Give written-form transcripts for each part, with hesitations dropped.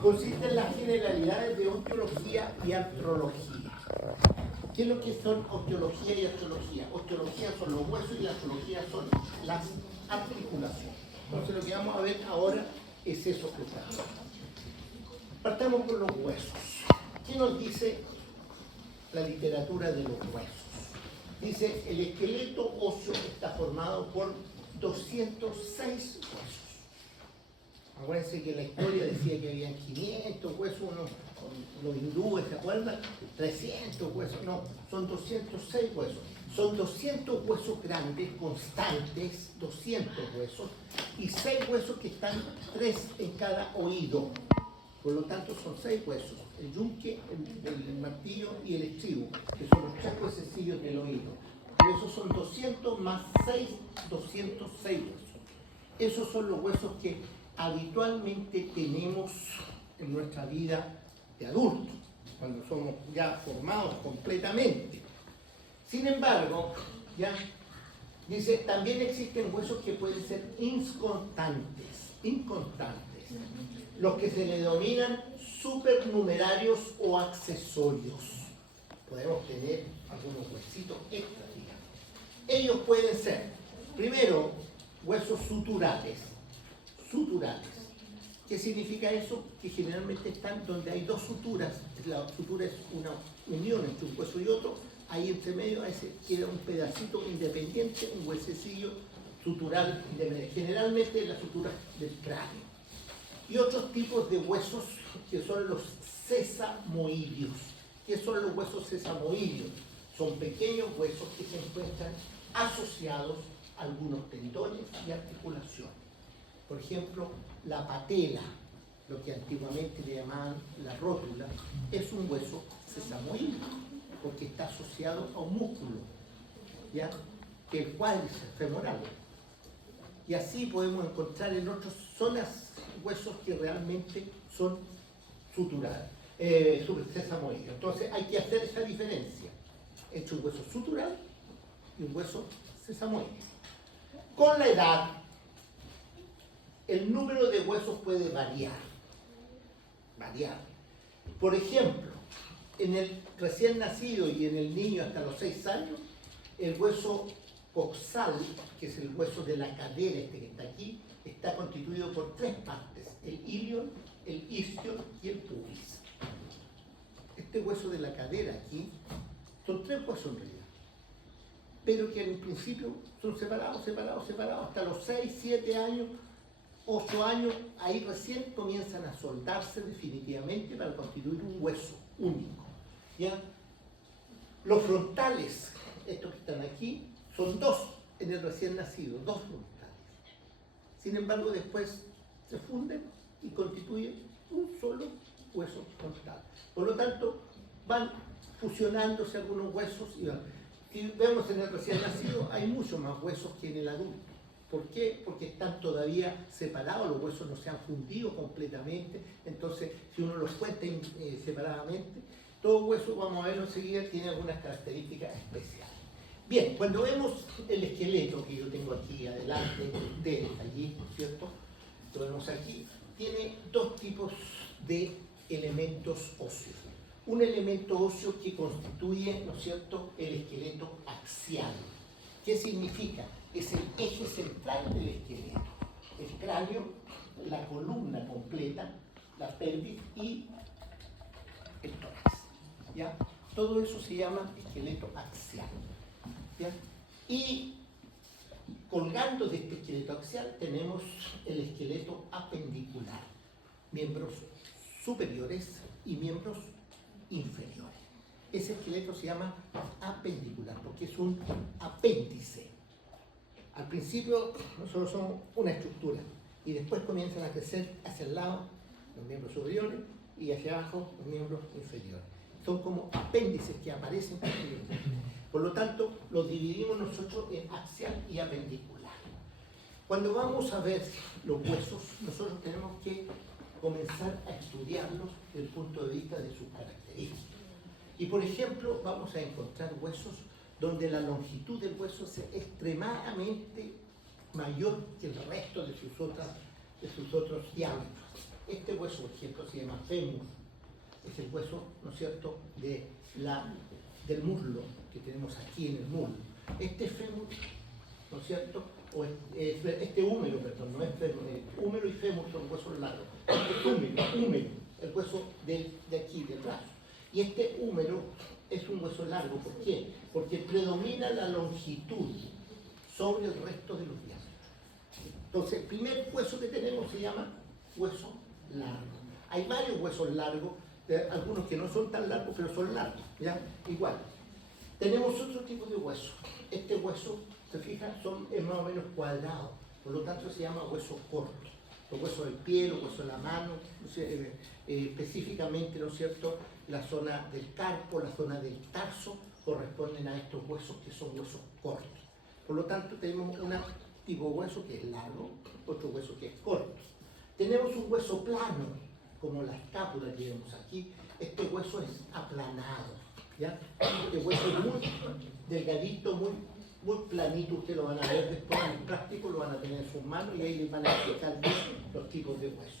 consiste en las generalidades de osteología y artrología. ¿Qué es lo que son osteología y artrología? Osteología son los huesos y la artrología son las articulaciones. Entonces lo que vamos a ver ahora es eso que está. Partamos por los huesos. ¿Qué nos dice la literatura de los huesos? Dice, el esqueleto óseo está formado por 206 huesos. Acuérdense que la historia decía que habían 500 huesos, los hindúes, ¿se acuerdan? 300 huesos, no, son 206 huesos. Son 200 huesos grandes, constantes, 200 huesos, y 6 huesos que están 3 en cada oído. Por lo tanto, son 6 huesos, el yunque, el martillo y el estribo, que son los 3 huesecillos del oído. Y esos son 200 más 6, 206 huesos. Esos son los huesos que habitualmente tenemos en nuestra vida de adultos, cuando somos ya formados completamente. Sin embargo, ya dice, también existen huesos que pueden ser inconstantes, los que se le denominan supernumerarios o accesorios. Podemos tener algunos huesitos extras, digamos. Ellos pueden ser, primero, huesos suturales. ¿Qué significa eso? Que generalmente están donde hay dos suturas. La sutura es una unión entre un hueso y otro. Ahí entre medio ese queda un pedacito independiente, un huesecillo sutural independiente. Generalmente la sutura del cráneo. Y otros tipos de huesos que son los sesamoideos. ¿Qué son los huesos sesamoideos? Son pequeños huesos que se encuentran asociados a algunos tendones y articulaciones. Por ejemplo, la patela, lo que antiguamente le llamaban la rótula, es un hueso sesamoideo, porque está asociado a un músculo, ¿ya? Que es el cuádriceps femoral. Y así podemos encontrar en otras zonas huesos que realmente son suturales, sesamoideos. Entonces hay que hacer esa diferencia entre un hueso sutural y un hueso sesamoideo. Con la edad, el número de huesos puede variar. Por ejemplo, en el recién nacido y en el niño hasta los 6 años, el hueso coxal, que es el hueso de la cadera, este que está aquí, está constituido por 3 partes: el ilion, el isquion y el pubis. Este hueso de la cadera aquí son 3 huesos en realidad, pero que en principio son separados hasta los 6, 7 años, 8 años, ahí recién comienzan a soldarse definitivamente para constituir un hueso único, ¿ya? Los frontales, estos que están aquí, son 2 en el recién nacido, 2 frontales. Sin embargo, después se funden y constituyen un solo hueso frontal. Por lo tanto, van fusionándose algunos huesos y van. Si vemos en el recién nacido, hay muchos más huesos que en el adulto. ¿Por qué? Porque están todavía separados, los huesos no se han fundido completamente. Entonces, si uno los cuenta separadamente, todo hueso, vamos a verlo enseguida, tiene algunas características especiales. Bien, cuando vemos el esqueleto que yo tengo aquí adelante, de ustedes allí, ¿no es cierto? Lo vemos aquí, tiene 2 tipos de elementos óseos. Un elemento óseo que constituye, ¿no es cierto?, el esqueleto axial. ¿Qué significa? Es el eje central del esqueleto. El cráneo, la columna completa, la pelvis y el tórax, ¿ya? Todo eso se llama esqueleto axial, ¿ya? Y colgando de este esqueleto axial tenemos el esqueleto apendicular, miembros superiores y miembros inferiores. Ese esqueleto se llama apendicular porque es un apéndice. Al principio nosotros somos una estructura y después comienzan a crecer hacia el lado los miembros superiores y hacia abajo los miembros inferiores. Son como apéndices que aparecen posteriormente. Por lo tanto, los dividimos nosotros en axial y apendicular. Cuando vamos a ver los huesos, nosotros tenemos que comenzar a estudiarlos desde el punto de vista de sus características. Y por ejemplo, vamos a encontrar huesos donde la longitud del hueso es extremadamente mayor que el resto de sus otros diámetros. Este hueso, por ejemplo, se llama fémur, es el hueso, ¿no es cierto?, del muslo que tenemos aquí en el muslo. Este fémur, ¿no es cierto?, este húmero, perdón, no es fémur, húmero y fémur son huesos largos. Este húmero, el hueso de aquí, del brazo. Y este húmero es un hueso largo, ¿por qué? Porque predomina la longitud sobre el resto de los dientes. Entonces, el primer hueso que tenemos se llama hueso largo. Hay varios huesos largos, algunos que no son tan largos, pero son largos, ¿ya? Igual. Tenemos otro tipo de hueso. Este hueso, se fijan, es más o menos cuadrado, por lo tanto se llama hueso corto. Los huesos del pie, los huesos de la mano, específicamente, ¿no es cierto?, la zona del carpo, la zona del tarso, corresponden a estos huesos que son huesos cortos. Por lo tanto, tenemos un tipo de hueso que es largo, otro hueso que es corto. Tenemos un hueso plano, como la escápula que vemos aquí. Este hueso es aplanado, ¿ya? Este hueso es muy delgadito, muy planito. Ustedes lo van a ver después en el práctico, lo van a tener en sus manos y ahí les van a explicar bien los tipos de huesos.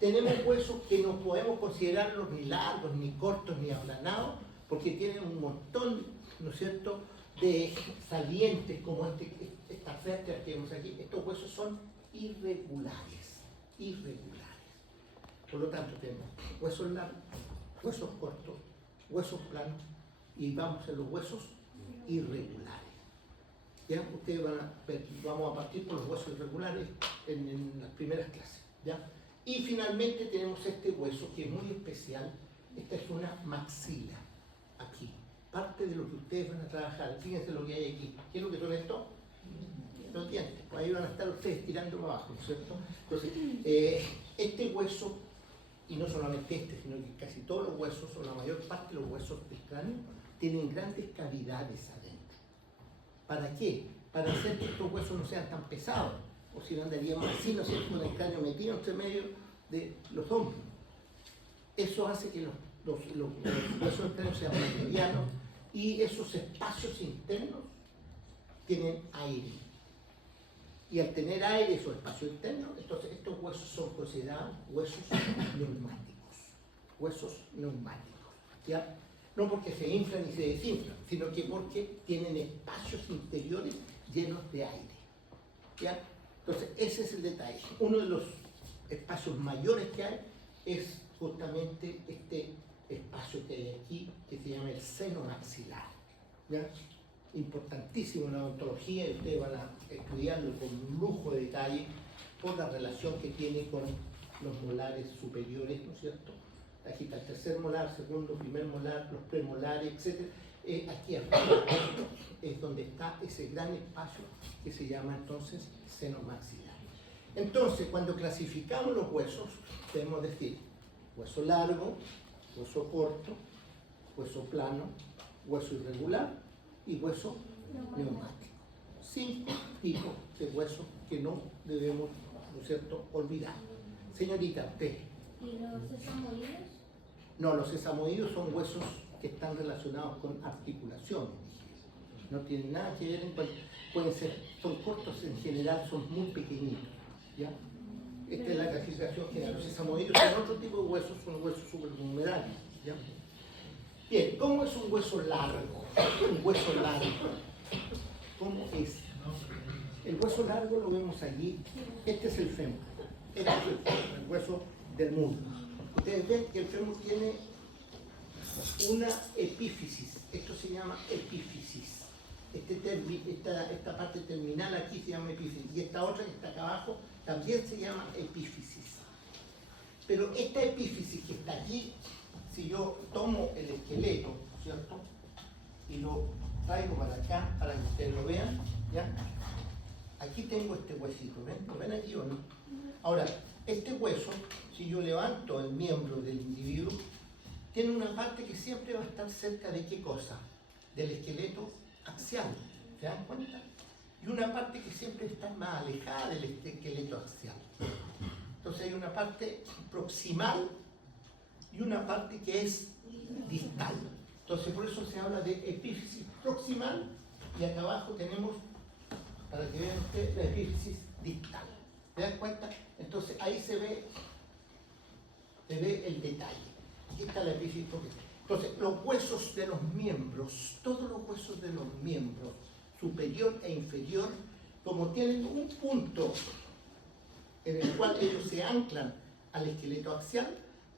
Tenemos huesos que no podemos considerarlos ni largos, ni cortos, ni aplanados, porque tienen un montón, ¿no es cierto?, de salientes, como estas vértebras que vemos aquí. Estos huesos son irregulares. Por lo tanto, tenemos huesos largos, huesos cortos, huesos planos, y vamos a los huesos irregulares. ¿Ya? Ustedes van a ver, vamos a partir por los huesos irregulares en las primeras clases, ¿ya? Y finalmente tenemos este hueso que es muy especial. Esta es una maxila, aquí. Parte de lo que ustedes van a trabajar. Fíjense lo que hay aquí. ¿Qué es lo que son estos? Los dientes. Pues ahí van a estar ustedes tirando para abajo, ¿no es cierto? Entonces, este hueso, y no solamente este, sino que casi todos los huesos, o la mayor parte de los huesos del cráneo, tienen grandes cavidades adentro. ¿Para qué? Para hacer que estos huesos no sean tan pesados. O si no andaríamos así, ¿no es cierto?, con el cráneo metido entre medio de los hombros. Eso hace que los huesos del cráneo sean más livianos, y esos espacios internos tienen aire. Y al tener aire, esos espacios internos, entonces estos huesos son considerados huesos neumáticos. Huesos neumáticos, ¿ya? No porque se inflan y se desinflan, sino que porque tienen espacios interiores llenos de aire, ¿ya? Entonces, ese es el detalle. Uno de los espacios mayores que hay es justamente este espacio que hay aquí, que se llama el seno maxilar, ¿ya? Importantísimo en la odontología, y ustedes van a estudiarlo con lujo de detalle por la relación que tiene con los molares superiores, ¿no es cierto? Aquí está el tercer molar, segundo, primer molar, los premolares, etc. Aquí arriba es donde está ese gran espacio que se llama entonces seno maxilar. Entonces, cuando clasificamos los huesos, podemos decir hueso largo, hueso corto, hueso plano, hueso irregular y hueso neumático. 5 tipos de huesos que no debemos, ¿no es cierto?, olvidar. Señorita, usted. ¿Y los sesamoides? No, los sesamoides son huesos que están relacionados con articulaciones. No tienen nada que ver, pueden ser, son cortos en general, son muy pequeñitos, ¿ya? Esta es la clasificación general. Los sesamoides son otro tipo de huesos, son huesos supernumerarios, ¿ya? Bien, ¿cómo es un hueso largo? Un hueso largo, ¿cómo es? El hueso largo lo vemos allí. Este es el fémur. Este es el hueso del muslo. Ustedes ven que el fémur tiene una epífisis. Esto se llama epífisis. Esta parte terminal aquí se llama epífisis. Y esta otra que está acá abajo también se llama epífisis. Pero esta epífisis que está aquí, si yo tomo el esqueleto, ¿cierto?, y lo traigo para acá, para que ustedes lo vean, ¿ya? Aquí tengo este huesito, ¿ven? ¿Lo ven aquí o no? Ahora, este hueso, si yo levanto el miembro del individuo, tiene una parte que siempre va a estar cerca de ¿qué cosa? Del esqueleto axial, ¿se dan cuenta? Y una parte que siempre está más alejada del esqueleto axial. Entonces hay una parte proximal y una parte que es distal. Entonces por eso se habla de epífisis proximal, y acá abajo tenemos, para que vean ustedes, la epífisis distal. ¿Se dan cuenta? Entonces ahí se ve Se ve el detalle. Aquí está la epífisis proximal. Entonces, los huesos de los miembros, todos los huesos de los miembros, superior e inferior, como tienen un punto en el cual ellos se anclan al esqueleto axial,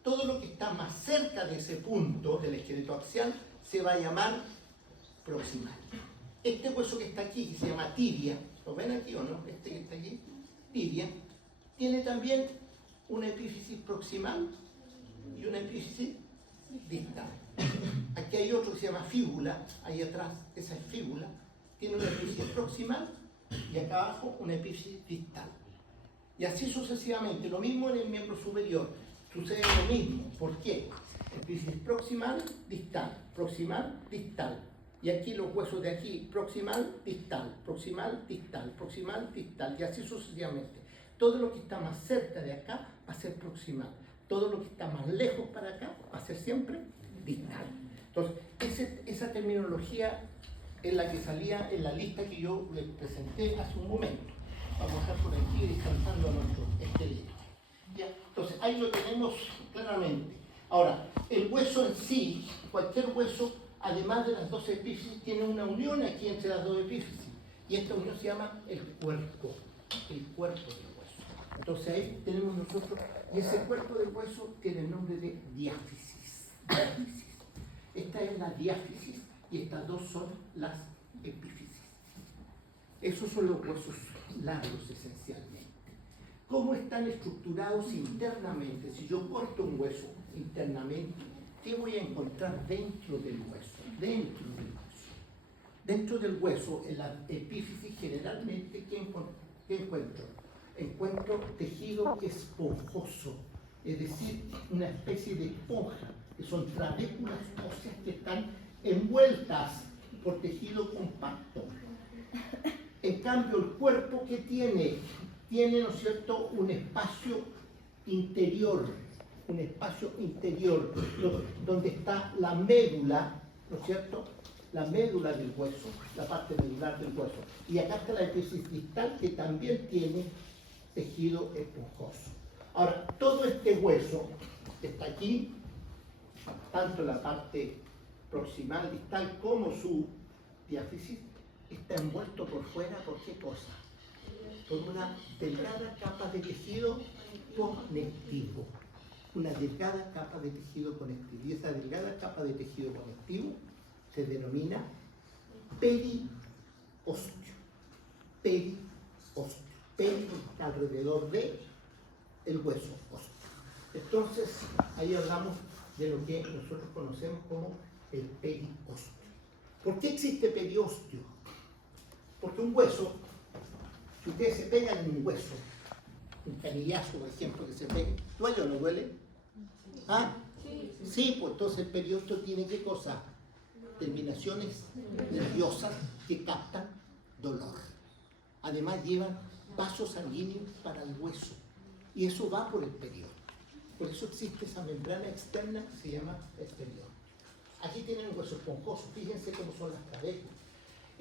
todo lo que está más cerca de ese punto del esqueleto axial se va a llamar proximal. Este hueso que está aquí, que se llama tibia, ¿lo ven aquí o no? Este que está aquí, tibia, tiene también una epífisis proximal y una epífisis distal. Aquí hay otro que se llama fíbula, ahí atrás, esa es fíbula, tiene una epífisis proximal y acá abajo una epífisis distal. Y así sucesivamente, lo mismo en el miembro superior, sucede lo mismo. ¿Por qué? Epífisis proximal, distal. Y aquí los huesos de aquí, proximal, distal, y así sucesivamente. Todo lo que está más cerca de acá va a ser proximal. Todo lo que está más lejos para acá va a ser siempre distal. Entonces, esa terminología es la que salía en la lista que yo les presenté hace un momento. Vamos a estar por aquí descansando a nuestro esqueleto. ¿Ya? Entonces, ahí lo tenemos claramente. Ahora, el hueso en sí, cualquier hueso, además de las dos epífisis, tiene una unión aquí entre las dos epífisis. Y esta unión se llama el cuerpo del hueso. Entonces ahí tenemos nosotros, y ese cuerpo del hueso tiene el nombre de diáfisis. Esta es la diáfisis y estas dos son las epífisis. Esos son los huesos largos esencialmente. ¿Cómo están estructurados internamente? Si yo corto un hueso internamente, ¿qué voy a encontrar dentro del hueso? Dentro del hueso, en la epífisis, generalmente, ¿qué encuentro? Encuentro tejido esponjoso, es decir, una especie de esponja, que son trabéculas óseas que están envueltas por tejido compacto. En cambio, el cuerpo, ¿qué tiene? Tiene, ¿no es cierto?, un espacio interior, donde está la médula, ¿no es cierto?, la médula del hueso, la parte medular del hueso. Y acá está la epífisis distal, que también tiene tejido esponjoso. Ahora, todo este hueso que está aquí, tanto la parte proximal, distal, como su diáfisis, está envuelto por fuera, ¿por qué cosa? Por una delgada capa de tejido conectivo. Una delgada capa de tejido conectivo. Y esa delgada capa de tejido conectivo se denomina periósteo. Peri está alrededor de el hueso óseo. Entonces, ahí hablamos de lo que nosotros conocemos como el periósteo. ¿Por qué existe periósteo? Porque un hueso, si ustedes se pegan en un hueso, un canillazo, por ejemplo, que se pegue, ¿duele o no duele? ¿Ah? Sí, pues entonces el periósteo tiene ¿qué cosa? Terminaciones nerviosas que captan dolor. Además llevan vasos sanguíneos para el hueso y eso va por el periósteo. Por eso existe esa membrana externa que se llama el periósteo. Aquí tienen un hueso esponjoso, fíjense cómo son las trabéculas.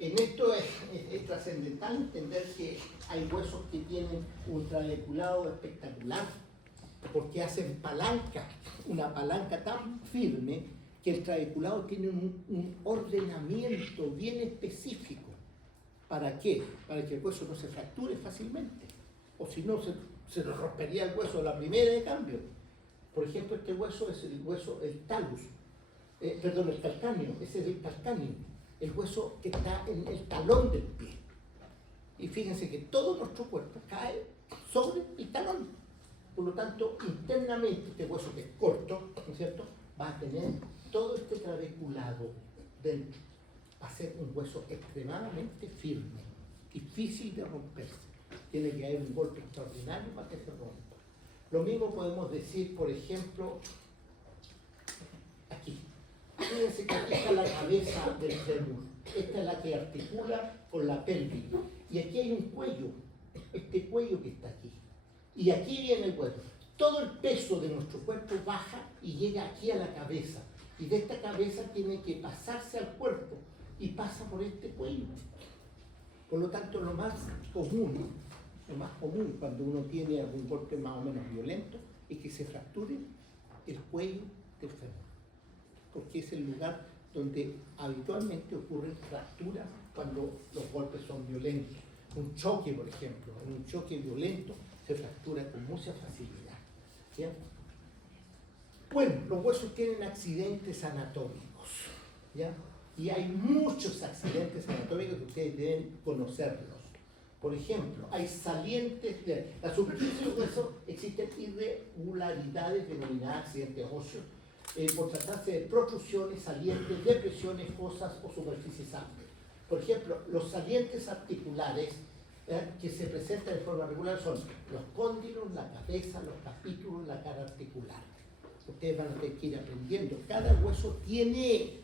En esto es trascendental entender que hay huesos que tienen un trabeculado espectacular porque hacen palanca, una palanca tan firme que el trabeculado tiene un ordenamiento bien específico. ¿Para qué? Para que el hueso no se fracture fácilmente. O si no, se nos rompería el hueso a la primera de cambio. Por ejemplo, este hueso es el hueso, el talus. El calcáneo, ese es el calcáneo. El hueso que está en el talón del pie. Y fíjense que todo nuestro cuerpo cae sobre el talón. Por lo tanto, internamente, este hueso que es corto, ¿no es cierto?, va a tener todo este trabeculado dentro. Va a ser un hueso extremadamente firme, difícil de romperse. Tiene que haber un golpe extraordinario para que se rompa. Lo mismo podemos decir, por ejemplo, aquí. Fíjense que aquí está la cabeza del fémur. Esta es la que articula con la pelvis. Y aquí hay un cuello, este cuello que está aquí. Y aquí viene el hueso. Todo el peso de nuestro cuerpo baja y llega aquí a la cabeza. Y de esta cabeza tiene que pasarse al cuerpo y pasa por este cuello. Por lo tanto, lo más común cuando uno tiene algún golpe más o menos violento es que se fracture el cuello del fémur, porque es el lugar donde habitualmente ocurren fracturas cuando los golpes son violentos. Un choque, por ejemplo, en un choque violento se fractura con mucha facilidad. ¿Ya? Bueno, los huesos tienen accidentes anatómicos, ¿ya? Y hay muchos accidentes anatómicos que ustedes deben conocerlos. Por ejemplo, hay salientes de la superficie del hueso, existen irregularidades denominadas accidentes óseos, por tratarse de protrusiones, salientes, depresiones, fosas o superficies amplias. Por ejemplo, los salientes articulares que se presentan de forma regular son los cóndilos, la cabeza, los capítulos, la cara articular. Ustedes van a tener que ir aprendiendo. Cada hueso tiene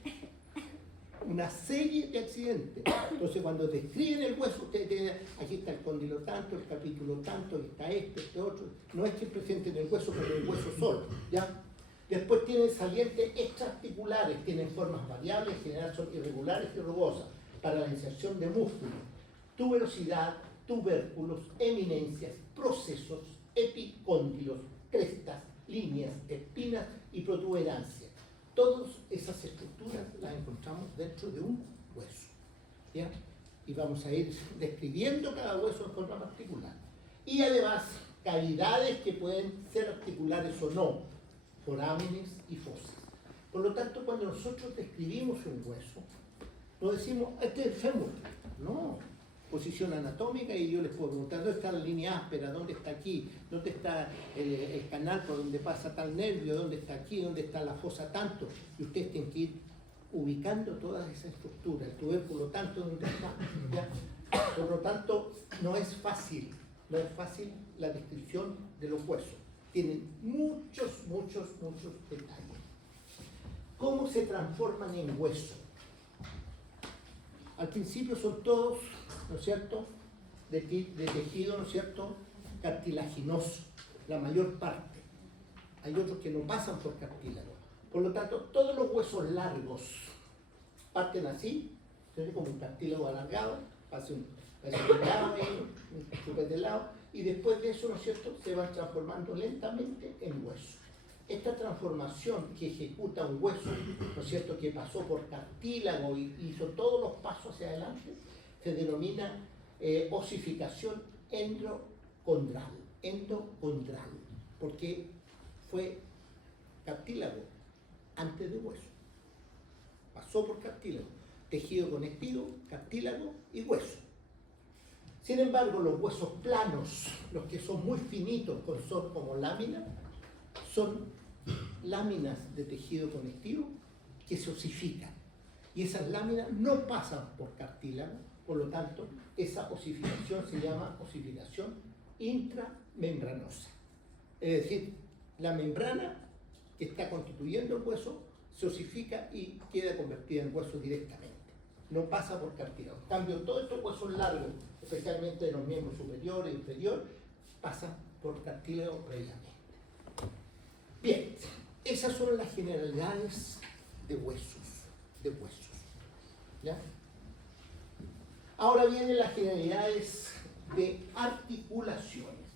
una serie de accidentes. Entonces, cuando describen el hueso, ustedes tienen, aquí está el cóndilo tanto, el capítulo tanto, está este otro. No es que presenten el hueso como el hueso solo, ¿ya? Después tienen salientes extraarticulares, tienen formas variables, en general son irregulares y rugosas, para la inserción de músculos, tuberosidad, tubérculos, eminencias, procesos, epicóndilos, crestas, líneas, espinas y protuberancias. Todas esas estructuras las encontramos dentro de un hueso, ¿ya? Y vamos a ir describiendo cada hueso en forma particular. Y además, cavidades que pueden ser articulares o no, forámenes y fosas. Por lo tanto, cuando nosotros describimos un hueso, no decimos, este es el fémur. No, posición anatómica, y yo les puedo preguntar, ¿dónde está la línea áspera? ¿Dónde está aquí? ¿Dónde está el canal por donde pasa tal nervio? ¿Dónde está aquí? ¿Dónde está la fosa tanto? Y ustedes tienen que ir ubicando todas esas estructuras, el tubérculo tanto, ¿dónde está? ¿Ya? Por lo tanto, no es fácil la descripción de los huesos. Tienen muchos detalles. ¿Cómo se transforman en hueso? Al principio son todos, ¿no es cierto?, de tejido, ¿no es cierto?, cartilaginoso, la mayor parte. Hay otros que no pasan por cartílago. Por lo tanto, todos los huesos largos parten así, como un cartílago alargado, hace un lado, un chupete de lado, y después de eso, ¿no es cierto?, se van transformando lentamente en hueso. Esta transformación que ejecuta un hueso, ¿no es cierto?, que pasó por cartílago y hizo todos los pasos hacia adelante, se denomina osificación endocondral, porque fue cartílago antes de hueso. Pasó por cartílago, tejido conectivo, cartílago y hueso. Sin embargo, los huesos planos, los que son muy finitos, son como láminas, son láminas de tejido conectivo que se osifican. Y esas láminas no pasan por cartílago, por lo tanto, esa osificación se llama osificación intramembranosa. Es decir, la membrana que está constituyendo el hueso se osifica y queda convertida en hueso directamente. No pasa por cartílago. En cambio, todos estos huesos largos, especialmente de los miembros superior e inferior, pasan por cartílago previamente. Bien, esas son las generalidades de huesos. ¿Ya? Ahora vienen las generalidades de articulaciones.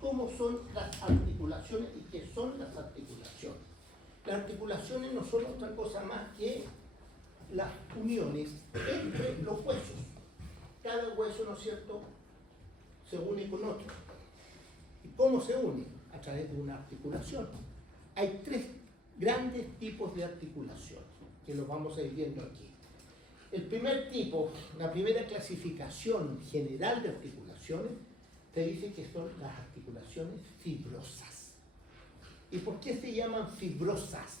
¿Cómo son las articulaciones y qué son las articulaciones? Las articulaciones no son otra cosa más que las uniones entre los huesos. Cada hueso, ¿no es cierto?, se une con otro. ¿Y cómo se une? A través de una articulación. Hay tres grandes tipos de articulación que los vamos a ir viendo aquí. El primer tipo, la primera clasificación general de articulaciones, te dice que son las articulaciones fibrosas. ¿Y por qué se llaman fibrosas?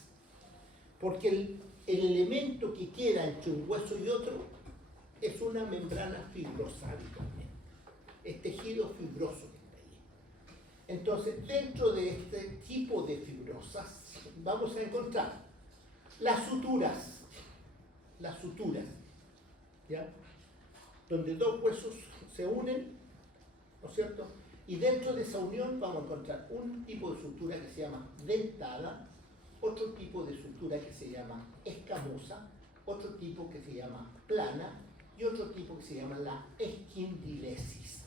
Porque el elemento que queda entre un hueso y otro es una membrana fibrosa habitualmente. Es tejido fibroso que está ahí. Entonces, dentro de este tipo de fibrosas, vamos a encontrar las suturas, ¿ya?, donde dos huesos se unen, ¿no es cierto? Y dentro de esa unión vamos a encontrar un tipo de sutura que se llama dentada, otro tipo de sutura que se llama escamosa, otro tipo que se llama plana y otro tipo que se llama la esquindilesis.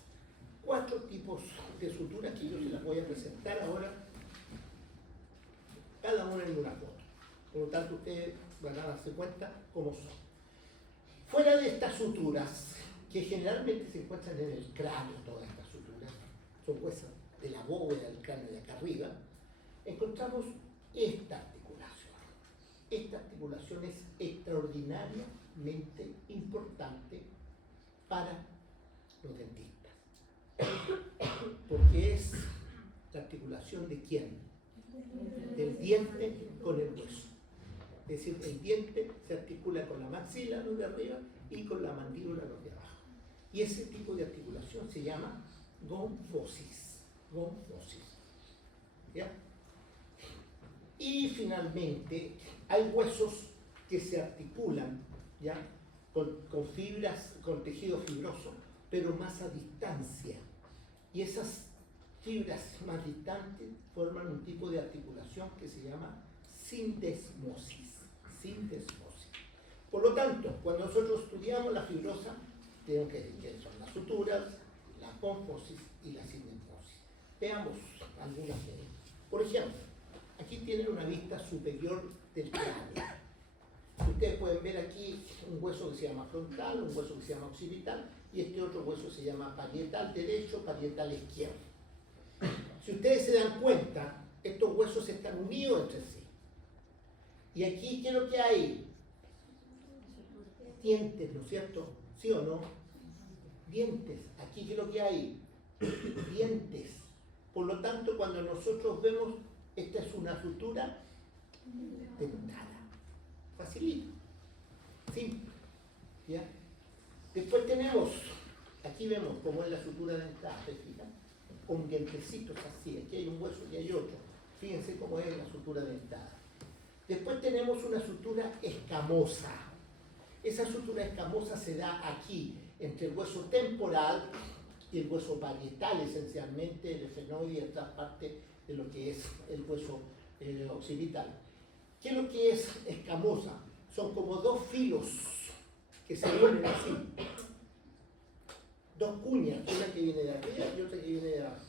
4 tipos de suturas que yo se las voy a presentar ahora. cada una en una foto. Por lo tanto, ustedes van a darse cuenta cómo son. Fuera de estas suturas, que generalmente se encuentran en el cráneo, todas estas suturas, son huesos de la bóveda del cráneo de acá arriba, encontramos esta articulación. Esta articulación es extraordinariamente importante para los dentistas. Porque es la articulación de ¿quién? Del diente con el hueso. Es decir, el diente se articula con la maxila, los de arriba, y con la mandíbula, los de abajo. Y ese tipo de articulación se llama gonfosis. Gonfosis. ¿Ya? Y finalmente, hay huesos que se articulan, ¿ya? Con fibras, con tejido fibroso, pero más a distancia. Y esas fibras más distantes forman un tipo de articulación que se llama sindesmosis. Sindesmosis. Por lo tanto, cuando nosotros estudiamos la fibrosa, tenemos que decir que son las suturas, la confosis y la sindesmosis. Veamos algunas de ellas. Por ejemplo, aquí tienen una vista superior del cráneo. Ustedes pueden ver aquí un hueso que se llama frontal, un hueso que se llama occipital, y este otro hueso se llama parietal derecho, parietal izquierdo. Si ustedes se dan cuenta, estos huesos están unidos entre sí. Y aquí, ¿qué es lo que hay? Dientes, ¿no es cierto? ¿Sí o no? Dientes. Aquí, ¿qué es lo que hay? Dientes. Por lo tanto, cuando nosotros vemos, esta es una sutura dentada. Facilito. Simple. ¿Ya? Después tenemos, aquí vemos cómo es la sutura dentada, ¿se fijan? Con dientecitos así. Aquí hay un hueso y hay otro. Fíjense cómo es la sutura dentada. Después tenemos una sutura escamosa. Esa sutura escamosa se da aquí, entre el hueso temporal y el hueso parietal, esencialmente, el efenoide y esta parte de lo que es el hueso occipital. ¿Qué es lo que es escamosa? Son como dos filos que se unen así. Dos cuñas, una que viene de arriba y otra que viene de abajo.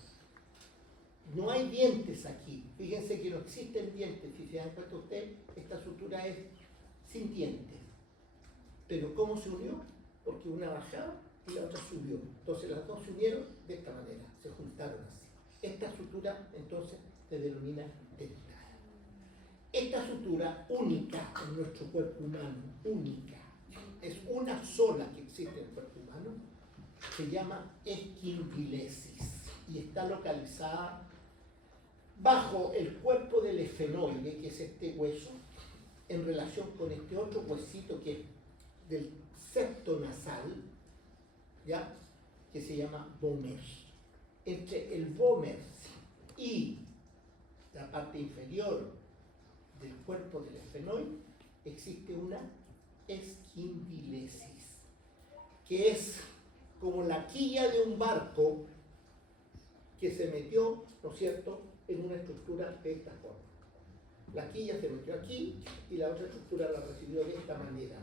No hay dientes aquí. Fíjense que no existen dientes. Si se dan cuenta ustedes, esta sutura es sin dientes. Pero ¿cómo se unió? Porque una bajaba y la otra subió. Entonces las dos se unieron de esta manera, se juntaron así. Esta sutura entonces se denomina dentada. Esta sutura única en nuestro cuerpo humano, única, es una sola que existe en el cuerpo humano, se llama esquindilesis y está localizada bajo el cuerpo del efenoide, que es este hueso, en relación con este otro huesito que es del septo nasal, ¿ya? Que se llama vómer. Entre el vómer y la parte inferior del cuerpo del efenoide existe una esquindilesis, que es como la quilla de un barco que se metió, ¿no es cierto?, en una estructura de esta forma. La quilla se metió aquí y la otra estructura la recibió de esta manera.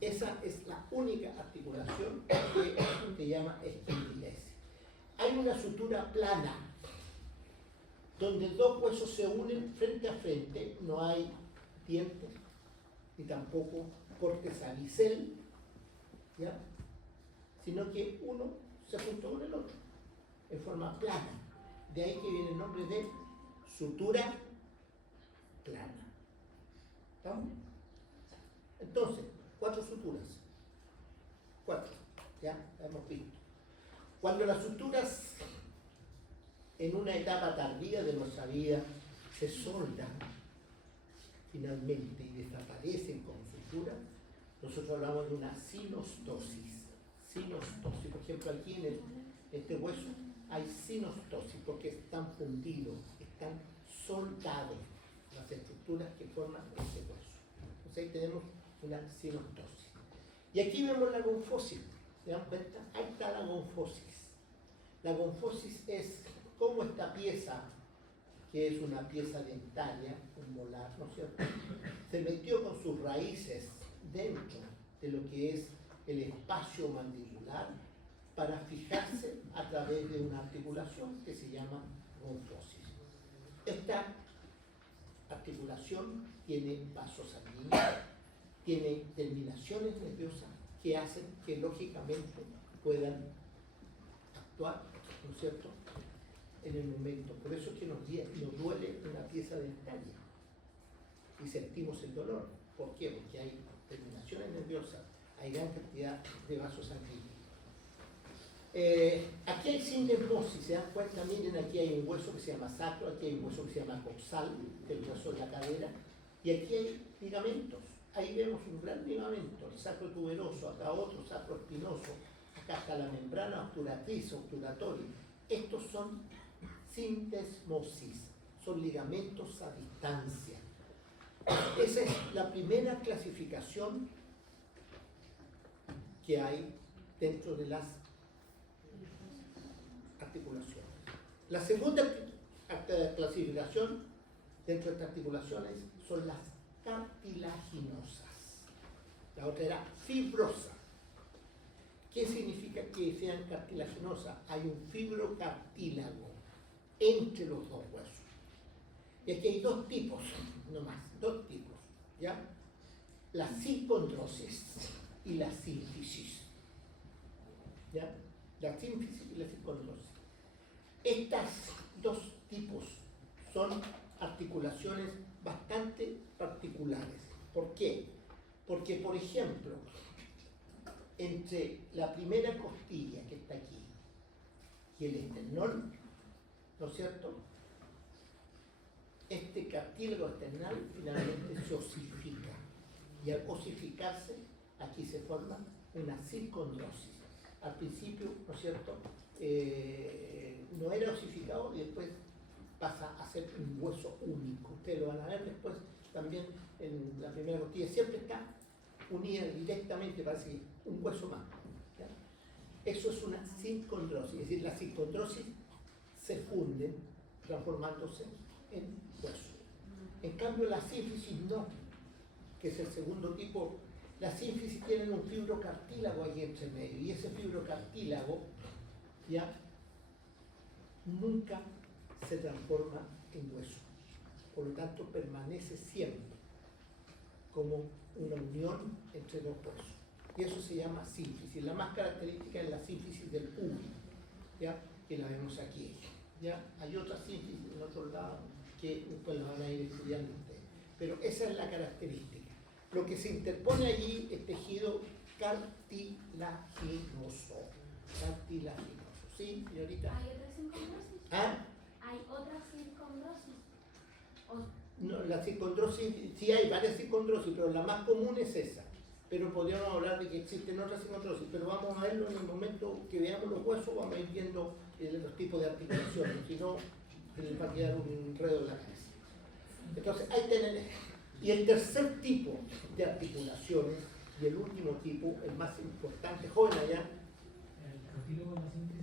Esa es la única articulación que se llama esquindilesis. Hay una sutura plana, donde dos huesos se unen frente a frente, no hay dientes, ni tampoco corte salicel, ¿ya? Sino que uno se juntó con el otro, en forma plana. De ahí que viene el nombre de sutura plana. ¿Estamos? Entonces, 4 suturas. 4, ya hemos visto. Cuando las suturas en una etapa tardía de nuestra vida se soldan finalmente y desaparecen como sutura, nosotros hablamos de una sinostosis. Sinostosis, por ejemplo, aquí en este hueso hay sinostosis porque están fundidos, están soldados las estructuras que forman este hueso. Entonces ahí tenemos una sinostosis. Y aquí vemos la gonfosis. ¿Se dan cuenta? Ahí está la gonfosis. La gonfosis es como esta pieza, que es una pieza dentaria, un molar, ¿no es cierto?, se metió con sus raíces dentro de lo que es el espacio mandibular para fijarse a través de una articulación que se llama gonfosis. Esta articulación tiene vasos sanguíneos, tiene terminaciones nerviosas que hacen que lógicamente puedan actuar, ¿no es cierto?, en el momento. Por eso es que nos duele una pieza dentaria y sentimos el dolor. ¿Por qué? Porque hay terminaciones nerviosas, hay gran cantidad de vasos sanguíneos. Aquí hay sindesmosis, ¿se dan cuenta? Miren, aquí hay un hueso que se llama sacro, aquí hay un hueso que se llama coxal, que es el hueso de la cadera, y aquí hay ligamentos. Ahí vemos un gran ligamento, el sacro tuberoso, acá otro sacro espinoso, acá está la membrana obturatriz, obturatoria. Estos son sindesmosis, son ligamentos a distancia. Esa es la primera clasificación que hay dentro de las articulaciones. La segunda clasificación dentro de estas articulaciones son las cartilaginosas. La otra era fibrosa. ¿Qué significa que sean cartilaginosas? Hay un fibrocartílago entre los dos huesos. Y aquí hay dos tipos, no más, dos tipos, ¿ya? La sicondrosis y la sínfisis, ¿ya? La sínfisis y la sicondrosis. Estas dos tipos son articulaciones bastante particulares. ¿Por qué? Porque, por ejemplo, entre la primera costilla que está aquí y el esternón, ¿no es cierto?, este cartílago esternal finalmente se osifica, y al osificarse aquí se forma una sicondrosis. Al principio, ¿no es cierto?, no era osificado y después pasa a ser un hueso único. Ustedes lo van a ver después también en la primera costilla, siempre está unida directamente, parece que un hueso más, ¿ya? Eso es una sicondrosis, es decir, las sicondrosis se funden transformándose en hueso. En cambio, la sínfisis no, que es el segundo tipo. Las sínfisis tienen un fibrocartílago ahí entre medio, y ese fibrocartílago ya nunca se transforma en hueso. Por lo tanto, permanece siempre como una unión entre dos huesos. Y eso se llama sínfisis. La más característica es la sínfisis del pubis, ¿ya?, que la vemos aquí. ¿Ya? Hay otra sínfisis en otro lado que después la van a ir estudiando ustedes. Pero esa es la característica. Lo que se interpone allí es tejido cartilaginoso. Cartilaginoso. ¿Sí, señorita? ¿Hay otra sicondrosis? ¿Ah? ¿Hay otra sicondrosis? No, la sicondrosis, sí hay varias sicondrosis, pero la más común es esa. Pero podríamos hablar de que existen otras sicondrosis, pero vamos a verlo en el momento que veamos los huesos, vamos a ir viendo los tipos de articulaciones, si no, les va a quedar un enredo en la cabeza. Entonces, hay que tener. Y el tercer tipo de articulaciones, y el último tipo, el más importante, joven allá. El cartílago de la sínfisis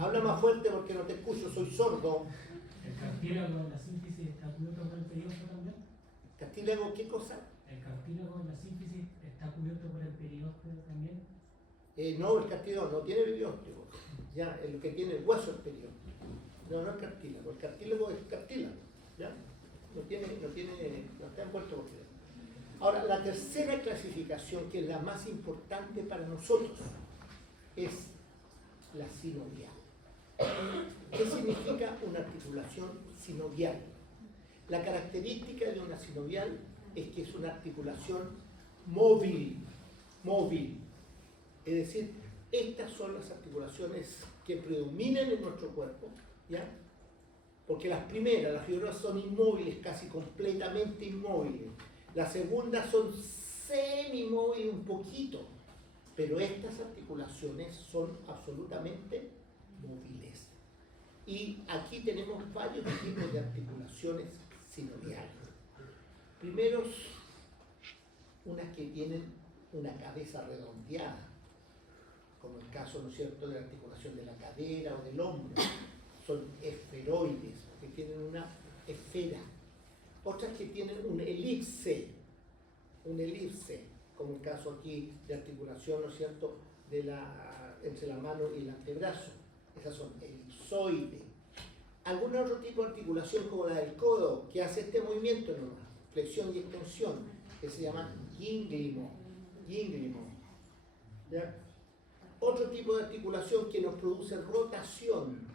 Habla más fuerte porque no te escucho, soy sordo. ¿El cartílago de la sínfisis está cubierto por el periósteo también? ¿Cartílago qué cosa? ¿El cartílago de la sínfisis está cubierto por el periósteo también? No, el cartílago no tiene periósteo. Ya, el que tiene el hueso es periósteo. No, no es cartílago. El cartílago es cartílago. ¿Ya? No está envuelto por periósteo. Ahora, la tercera clasificación, que es la más importante para nosotros, es la sinovial. ¿Qué significa una articulación sinovial? La característica de una sinovial es que es una articulación móvil. Es decir, estas son las articulaciones que predominan en nuestro cuerpo, ¿ya? Porque las primeras, las fibrosas, son inmóviles, casi completamente inmóviles. Las segundas son semi-móviles un poquito, pero estas articulaciones son absolutamente móviles. Y aquí tenemos varios tipos de articulaciones sinoviales. Primero, unas que tienen una cabeza redondeada, como el caso, ¿no es cierto?, de la articulación de la cadera o del hombro. Son esferoides, que tienen una esfera. Otras que tienen un elipse, como el caso aquí de articulación, ¿no es cierto?, entre la mano y el antebrazo. Esas son elipsoides. Algún otro tipo de articulación como la del codo, que hace este movimiento nomás, flexión y extensión, que se llama gínglimo. ¿Ya? Otro tipo de articulación que nos produce rotación,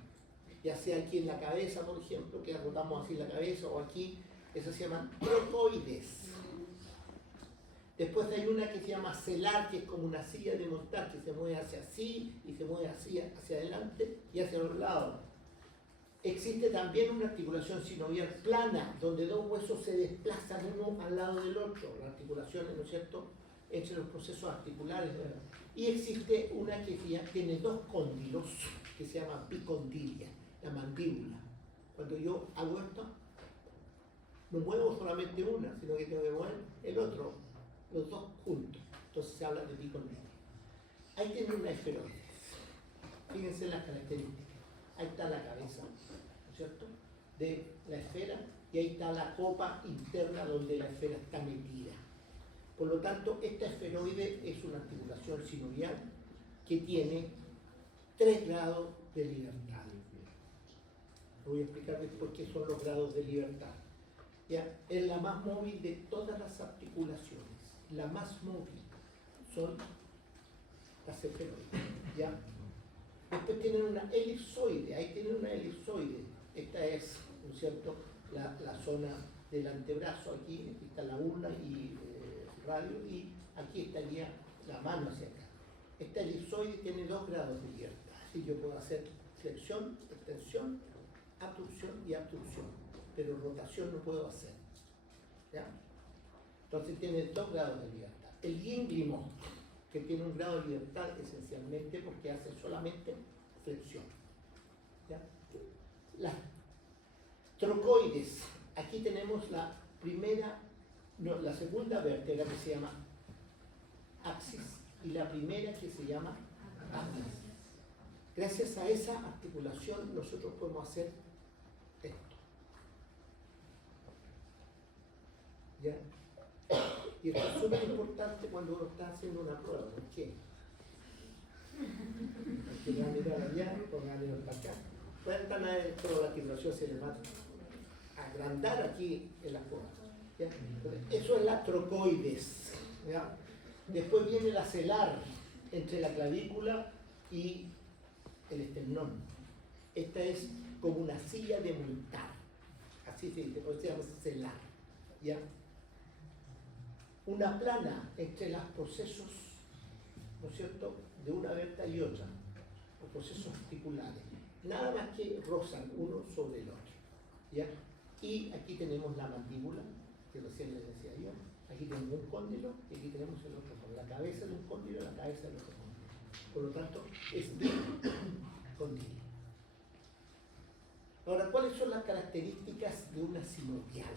ya sea aquí en la cabeza, por ejemplo, que rotamos así la cabeza, o aquí, esas se llaman trocoides. Después hay una que se llama celar, que es como una silla de montar, que se mueve hacia así y se mueve hacia adelante y hacia los lados. Existe también una articulación sinovial plana, donde dos huesos se desplazan uno al lado del otro, las articulaciones, ¿no es cierto?, entre los procesos articulares. Y existe una que tiene dos cóndilos, que se llama bicondilia, la mandíbula. Cuando yo hago esto, no muevo solamente una, sino que tengo que mover el otro, los dos juntos. Entonces se habla de bicondilia. Ahí tiene una esferoides. Fíjense en las características. Ahí está la cabeza, ¿no es cierto?, de la esfera, y ahí está la copa interna donde la esfera está metida. Por lo tanto, esta esferoide es una articulación sinovial que tiene 3 grados de libertad. Voy a explicar después qué son los grados de libertad. ¿Ya? Es la más móvil de todas las articulaciones. La más móvil son las esferoides. ¿Ya? Después tienen una elipsoide, ahí tienen una elipsoide. Esta es, ¿no es cierto?, la zona del antebrazo, aquí está la urna y radio, y aquí estaría la mano hacia acá. Esta elipsoide tiene 2 grados de libertad. Así yo puedo hacer flexión, extensión, abducción y abducción, pero rotación no puedo hacer. ¿Ya? Entonces tiene 2 grados de libertad. El gínglimo, que tiene un grado de libertad esencialmente porque hace solamente flexión. ¿Ya? Las trocoides, aquí tenemos la segunda vértebra que se llama axis y la primera que se llama apis. Gracias a esa articulación nosotros podemos hacer esto. ¿Ya? Y esto es súper importante cuando uno está haciendo una prueba. ¿Por qué? Porque van a mirar allá, van a mirar para acá. Pueden ver toda la articulación se les va a agrandar aquí en la cola. ¿Ya? Eso es la trocoides. ¿Ya? Después viene la celar, entre la clavícula y el esternón. Esta es como una silla de montar. Así se dice, por eso se llama celar. ¿Ya? Una plana entre los procesos, ¿no es cierto?, de una vértebra y otra, los procesos articulares, nada más que rozan uno sobre el otro. ¿Ya? Y aquí tenemos la mandíbula, que recién les decía yo, aquí tenemos un cóndilo y aquí tenemos el otro cóndilo, la cabeza de un cóndilo y la cabeza del otro cóndilo. Por lo tanto, es bicondilo. Ahora, ¿cuáles son las características de una sinovial?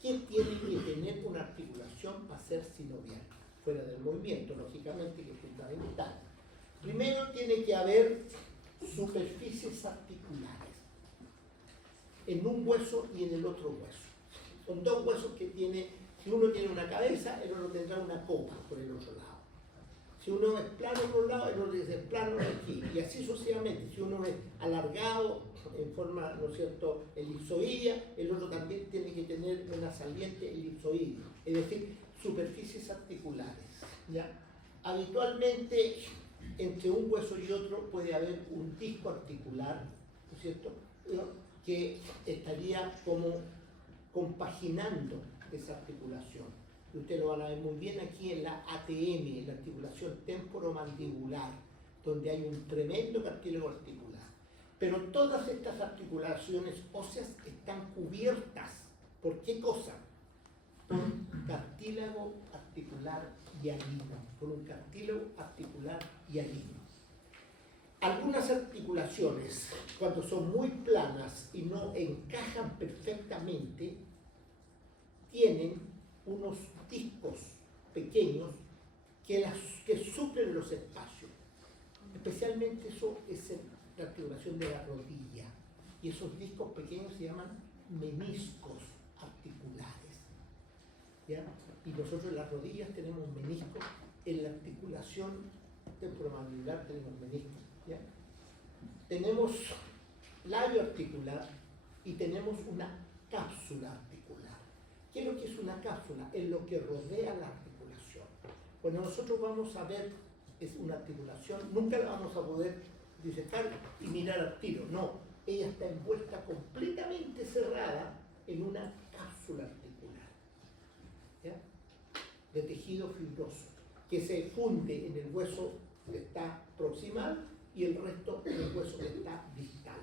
¿Qué tiene que tener una articulación para ser sinovial? Fuera del movimiento, lógicamente, que es fundamental. Primero tiene que haber superficies articulares en un hueso y en el otro hueso. Son 2 huesos que tiene, si uno tiene una cabeza, el otro tendrá una copa por el otro lado. Si uno es plano por un lado, el otro es plano aquí. Y así sucesivamente. Si uno es alargado en forma, ¿no es cierto?, elipsoidea, el otro también tiene que tener una saliente elipsoidea. Es decir, superficies articulares. ¿Ya? Habitualmente, entre un hueso y otro puede haber un disco articular, ¿no es cierto?, que estaría como compaginando esa articulación. Y ustedes lo van a ver muy bien aquí en la ATM, en la articulación temporomandibular, donde hay un tremendo cartílago articular. Pero todas estas articulaciones óseas están cubiertas. ¿Por qué cosa? Por cartílago articular hialino, por un cartílago articular hialino. Algunas articulaciones, cuando son muy planas y no encajan perfectamente, tienen unos discos pequeños que suplen los espacios. Especialmente eso es la articulación de la rodilla. Y esos discos pequeños se llaman meniscos articulares. ¿Ya? Y nosotros en las rodillas tenemos meniscos, en la articulación temporomandibular tenemos meniscos. ¿Ya? Tenemos labio articular y tenemos una cápsula articular. ¿Qué es lo que es una cápsula? Es lo que rodea la articulación. Cuando nosotros vamos a ver es una articulación, nunca la vamos a poder disecar y mirar al tiro. No, ella está envuelta completamente cerrada en una cápsula articular, ¿ya? De tejido fibroso, que se funde en el hueso que está proximal y el resto en el hueso que está distal.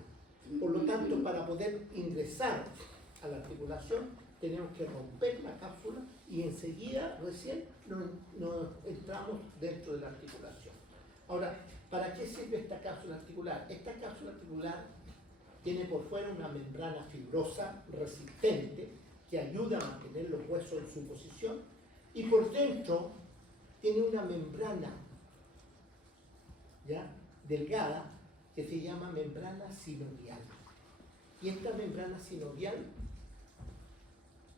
Por lo tanto, para poder ingresar a la articulación, tenemos que romper la cápsula y enseguida, recién, nos entramos dentro de la articulación. Ahora, ¿para qué sirve esta cápsula articular? Esta cápsula articular tiene por fuera una membrana fibrosa resistente que ayuda a mantener los huesos en su posición y por dentro tiene una membrana, ¿ya?, delgada que se llama membrana sinovial. Y esta membrana sinovial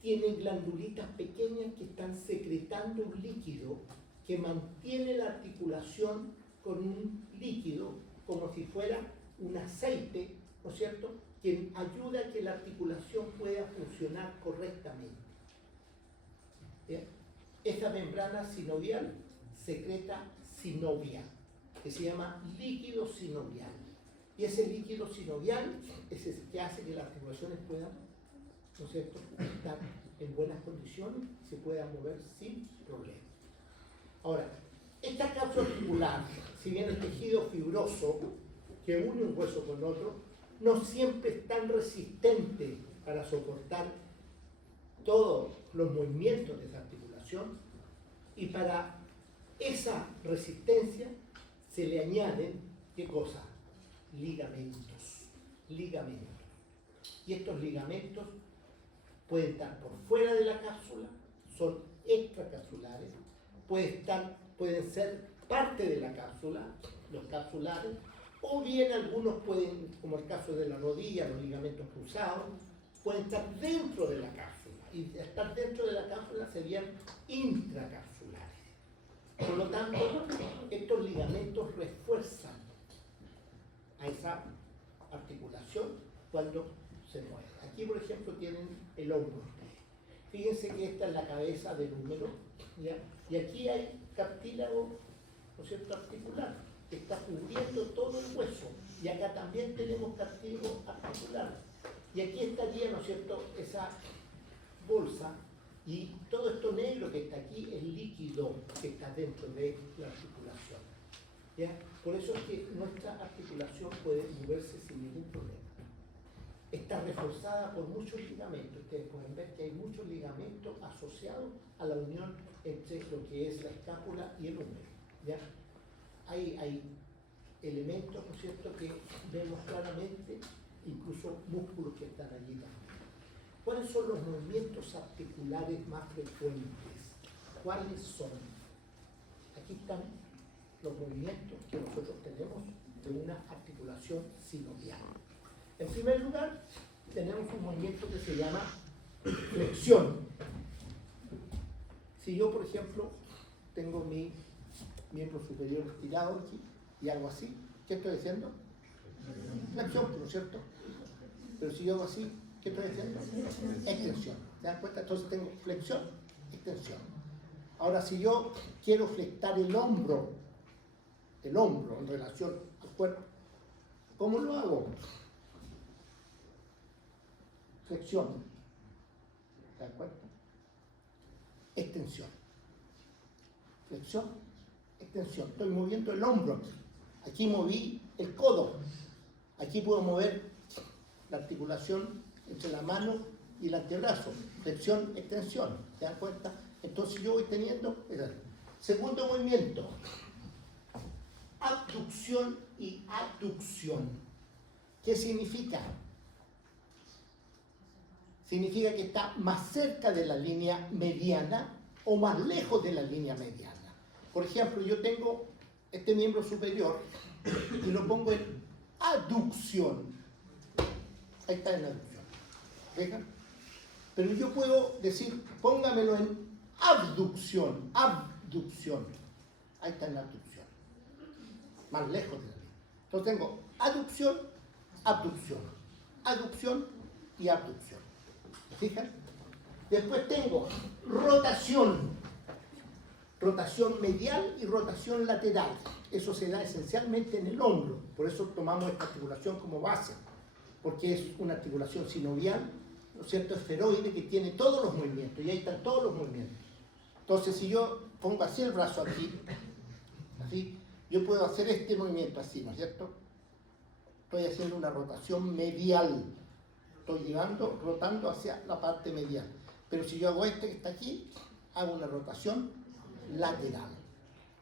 tiene glandulitas pequeñas que están secretando un líquido que mantiene la articulación con un líquido como si fuera un aceite, ¿no es cierto?, que ayuda a que la articulación pueda funcionar correctamente. ¿Bien? Esta membrana sinovial secreta sinovia, que se llama líquido sinovial. Y ese líquido sinovial es el que hace que las articulaciones puedan, ¿no es cierto?, estar en buenas condiciones y se puedan mover sin problema. Ahora, esta cápsula articular, si bien el tejido fibroso que une un hueso con otro, no siempre es tan resistente para soportar todos los movimientos de esa articulación, y para esa resistencia se le añaden, ¿qué cosa? Ligamentos. Ligamentos. Y estos ligamentos pueden estar por fuera de la cápsula, son extracapsulares, pueden ser parte de la cápsula, los capsulares, o bien algunos pueden, como el caso de la rodilla, los ligamentos cruzados, pueden estar dentro de la cápsula, y estar dentro de la cápsula serían intracapsulares. Por lo tanto, estos ligamentos refuerzan a esa articulación cuando se mueve. Aquí, por ejemplo, tienen el hombro. Fíjense que esta es la cabeza del húmero, ¿ya? Y aquí hay cartílago, ¿no es cierto?, articular, que está cubriendo todo el hueso. Y acá también tenemos cartílago articular. Y aquí estaría, ¿no es cierto?, esa bolsa, y todo esto negro que está aquí es líquido que está dentro de la articulación, ¿ya? Por eso es que nuestra articulación puede moverse sin ningún problema. Está reforzada por muchos ligamentos. Ustedes pueden ver que hay muchos ligamentos asociados a la unión entre lo que es la escápula y el húmero, ¿ya? Hay elementos, ¿no es cierto?, que vemos claramente, incluso músculos que están allí también. ¿Cuáles son los movimientos articulares más frecuentes? ¿Cuáles son? Aquí están los movimientos que nosotros tenemos de una articulación sinovial. En primer lugar, tenemos un movimiento que se llama flexión. Si yo, por ejemplo, tengo mi miembro superior estirado aquí y hago así, ¿qué estoy haciendo? Flexión, ¿no es cierto? Pero si yo hago así, ¿qué estoy haciendo? Extensión. ¿Se dan cuenta? Entonces tengo flexión, extensión. Ahora, si yo quiero flectar el hombro en relación al cuerpo, ¿cómo lo hago? Flexión. ¿Se dan cuenta? Extensión. Flexión, extensión. Estoy moviendo el hombro aquí. Aquí moví el codo. Aquí puedo mover la articulación entre la mano y el antebrazo. Flexión, extensión. ¿Se dan cuenta? Entonces yo voy teniendo... Segundo movimiento. Abducción y aducción. ¿Qué significa? Significa que está más cerca de la línea mediana o más lejos de la línea mediana. Por ejemplo, yo tengo este miembro superior y lo pongo en aducción. Ahí está en aducción. ¿Vean? Pero yo puedo decir, póngamelo en abducción. Abducción. Ahí está en la abducción. Más lejos de la línea. Entonces tengo aducción abducción. Aducción y abducción. ¿Se fijan? Después tengo rotación. Rotación medial y rotación lateral. Eso se da esencialmente en el hombro. Por eso tomamos esta articulación como base. Porque es una articulación sinovial, ¿no es cierto? Esferoide que tiene todos los movimientos. Y ahí están todos los movimientos. Entonces, si yo pongo así el brazo aquí, así, yo puedo hacer este movimiento así, ¿no es cierto? Estoy haciendo una rotación medial. Estoy rotando hacia la parte medial. Pero si yo hago este que está aquí, hago una rotación lateral.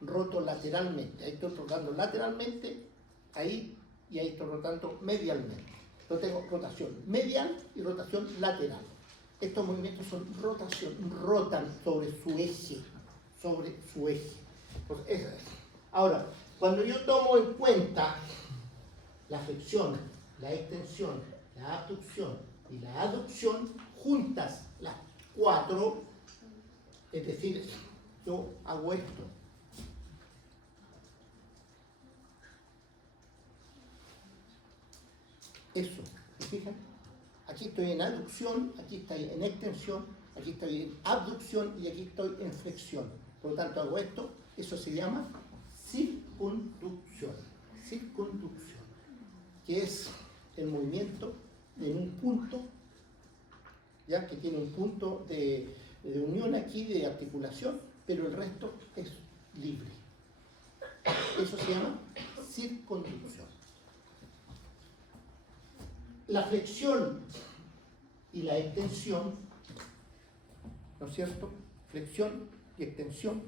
Roto lateralmente. Ahí estoy rotando lateralmente, ahí, y ahí estoy rotando medialmente. Entonces tengo rotación medial y rotación lateral. Estos movimientos son rotación, rotan sobre su eje. Sobre su eje. Pues esa es. Ahora, cuando yo tomo en cuenta la flexión, la extensión, la abducción y la aducción, juntas las cuatro, es decir, yo hago esto. Eso, ¿se fijan? Aquí estoy en aducción, aquí estoy en extensión, aquí estoy en abducción y aquí estoy en flexión. Por lo tanto, hago esto, eso se llama circunducción. Circunducción, que es el movimiento en un punto, ya que tiene un punto de unión aquí, de articulación, pero el resto es libre. Eso se llama circunducción. La flexión y la extensión, ¿no es cierto? Flexión y extensión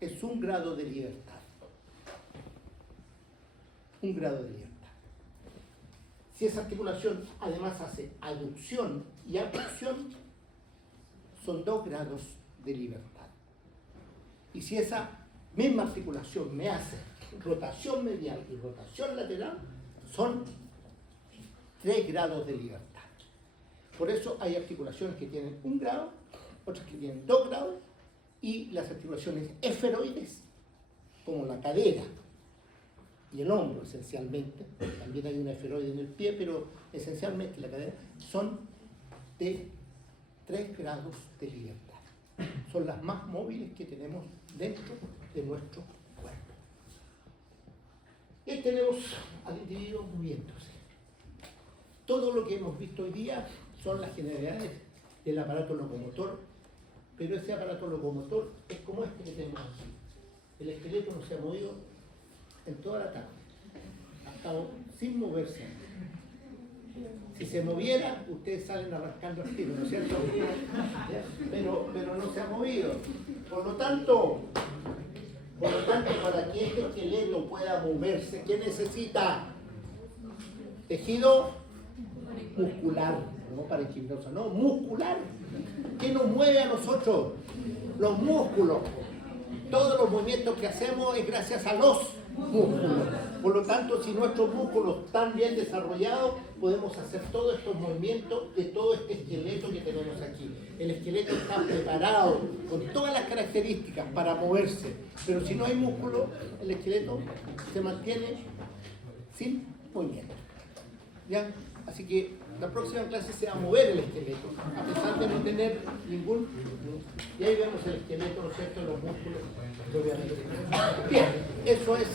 es un grado de libertad. Un grado de libertad. Si esa articulación además hace aducción y abducción, son 2 grados de libertad. Y si esa misma articulación me hace rotación medial y rotación lateral, son 3 grados de libertad. Por eso hay articulaciones que tienen 1 grado, otras que tienen 2 grados, y las articulaciones esferoides, como la cadera y el hombro esencialmente, también hay una esferoide en el pie, pero esencialmente la cadera, son de 3 grados de libertad. Son las más móviles que tenemos dentro de nuestro cuerpo. Y tenemos al individuo moviéndose. Todo lo que hemos visto hoy día son las generalidades del aparato locomotor, pero ese aparato locomotor es como este que tenemos aquí. El esqueleto no se ha movido en toda la tarde, ha estado sin moverse. Si se moviera, ustedes salen arrancando el tiro, ¿no es cierto? Pero no se ha movido. Por lo tanto, para que este esqueleto pueda moverse, ¿qué necesita? Tejido muscular, no parenquiminoso, no, muscular. ¿Qué nos mueve a nosotros? Los músculos. Todos los movimientos que hacemos es gracias a los músculos. Por lo tanto, si nuestros músculos están bien desarrollados, podemos hacer todos estos movimientos de todo este esqueleto que tenemos aquí. El esqueleto está preparado con todas las características para moverse, pero si no hay músculo, el esqueleto se mantiene sin movimiento. ¿Ya? Así que la próxima clase se va a mover el esqueleto, a pesar de no tener ningún... Y ahí vemos el esqueleto, ¿no es cierto?, los músculos. Bien, eso es